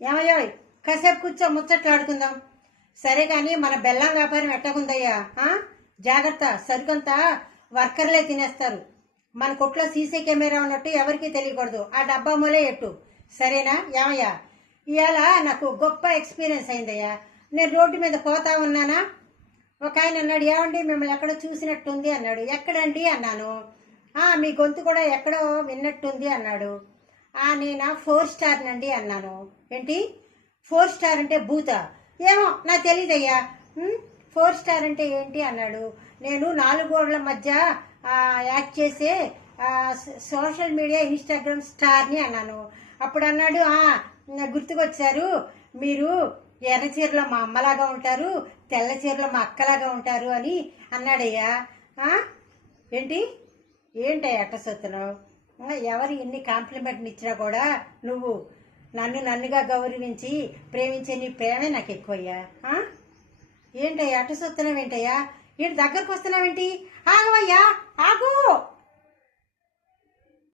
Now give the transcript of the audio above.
ఏమయ్యో కాసేపు కూర్చో ముచ్చట్లాడుకుందాం. సరే కానీ మన బెల్లం వ్యాపారం ఎట్టగుందయ్యా? జాగ్రత్త, సరుకంతా వర్కర్లే తినేస్తారు. మన కొట్లో సీసీ కెమెరా ఉన్నట్టు ఎవరికి తెలియకూడదు. ఆ డబ్బా మూలే ఎట్టు, సరేనా? ఏమయ్యా, ఇవాళ నాకు గొప్ప ఎక్స్పీరియన్స్ అయిందయ్యా. నేను రోడ్డు మీద పోతా ఉన్నానా, ఒక ఆయన అన్నాడు, ఏమండి మిమ్మల్ని ఎక్కడో చూసినట్టుంది అన్నాడు. ఎక్కడండి అన్నాను. మీ గొంతు కూడా ఎక్కడో విన్నట్టుంది అన్నాడు. నేనా 4 స్టార్ నండి అన్నాను. ఏంటి 4 స్టార్ అంటే భూత? ఏమో నాకు తెలియదయ్యా. 4 స్టార్ అంటే ఏంటి అన్నాడు. నేను 4 గోడల మధ్య యాక్ట్ చేసే సోషల్ మీడియా ఇన్స్టాగ్రామ్ స్టార్ని అన్నాను. అప్పుడు అన్నాడు, గుర్తుకొచ్చారు, మీరు ఎర్ర చీరలో మా అమ్మలాగా ఉంటారు, తెల్ల చీరలో మా అక్కలాగా ఉంటారు అని అన్నాడయ్యా. ఏంటయ్యా అట్ట సొత్తున్నావు? ఎవరు ఎన్ని కాంప్లిమెంట్లు ఇచ్చినా కూడా నువ్వు నన్నుగా గౌరవించి ప్రేమించే నీ ప్రేమే నాకు ఎక్కువయ్యా. ఏంటయ్యా అట్ట సొత్తున్నావు? ఏంటయ్యా ఏంటి దగ్గరకు వస్తున్నావేంటి? ఆగవయ్యా, ఆగు.